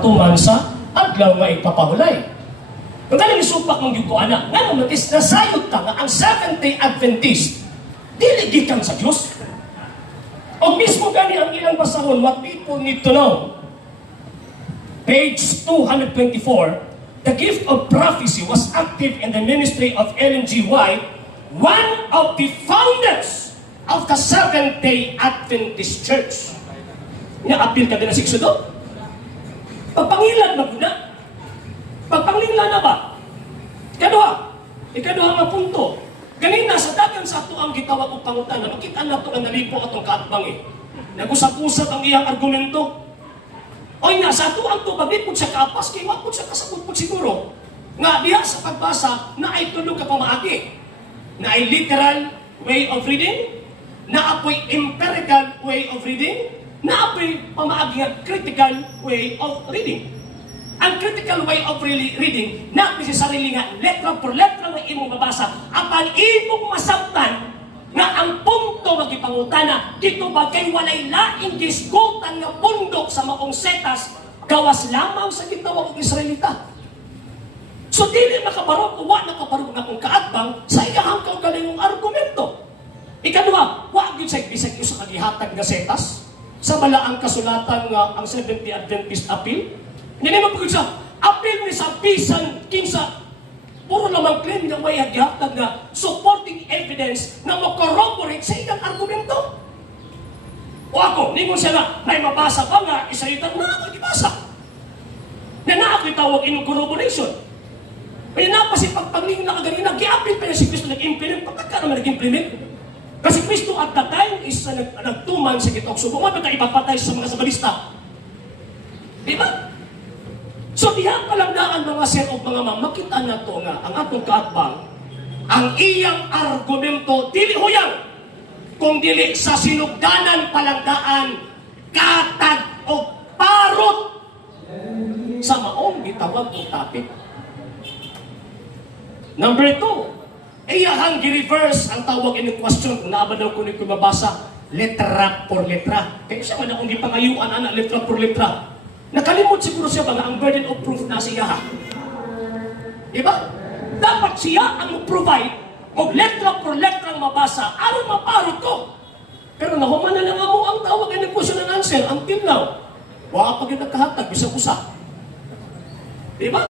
tuman sa adlaw nga ipapahulay. Kung ganang isupak mong yuko anak, nga naman is nasayod ka nga ang Seventh-day Adventist, dili gikan sa Diyos. O mismo gani ang ilang basahon, what people need to know. Page 224, the gift of prophecy was active in the ministry of Ellen G. White, one of the founders of the Seventh-day Adventist Church. Ina-appeal ka din na siksudo? Pagpangilan maguna. Pagpangilan na ba? Ikaduha nga punto. Ganina sa dagan sa ato ang gitawag o pangutan, makita na ito ang nalipo atong kaatbang eh. Nag-usap-usap ang iyang argumento. O nga, sa ato ang ito, bagay po siya kapas, kaya wapod siya kasabot po siguro. Nga diya sa pagbasa, na ay tulog ka pamaagi. Na ay literal way of reading, na apoy empirical way of reading, na apoy pamaagi nga critical way of reading. Ang critical way of reading, na apoy sa sarili nga, letra por letra na imong mabasa, apan imong masabtan nga ang punto magipangutana, dito ba kay walay laing gisgutan nga pundok sa maong setas, gawas lamang sa gitawag ng Israelita. So dili makabarog, wa nakabarog na kung kaatbang sa iyahang kaugalingong argumento. Ikaduha, wa gyud sa bisag sa kagihatag nga setas sa balaang kasulatan nga ang Seventh-day Adventist appeal. Hindi mo pagod sa appeal ni sa bisan kinsa puro lamang claim na may hagihatag na supporting evidence na makorroborate sa iyang argumento. O ako, ningon siya na, may mabasa pa nga, isayutan na ako ibasa. Na ako'y tawag in corroboration. Kaya napasi pagpangling na kaganina, gi-appeal pa na si Kristo nag-implement, pagka naman nag-implement. Kasi Kristo at that time is nagtuman sa gitog subong, mabita ipapatay sa mga sabalista. Diba? So diha palagdaan mga sir o mga ma'am, makita na to nga ang atong kaatbang, ang iyang argumento, dili huyang, kung dili sa sinugdanan palagdaan, katag o parot sa maong gitawag o topic. Number 2, iyahang gi-reverse ang tawag in question, kung naaba daw kung mabasa, letra por letra. Kaya siya man akong gipangayuan anak letra por letra. Nakalimot siguro siya ba na ang burden of proof na siya ha? Diba? Dapat siya ang provide o letra por letra ang mabasa aron maparot ko. Pero nahuman na lang mo ang tawag and question and answer until now. Wala pa rin nagkahatag, bisa-usa. Diba?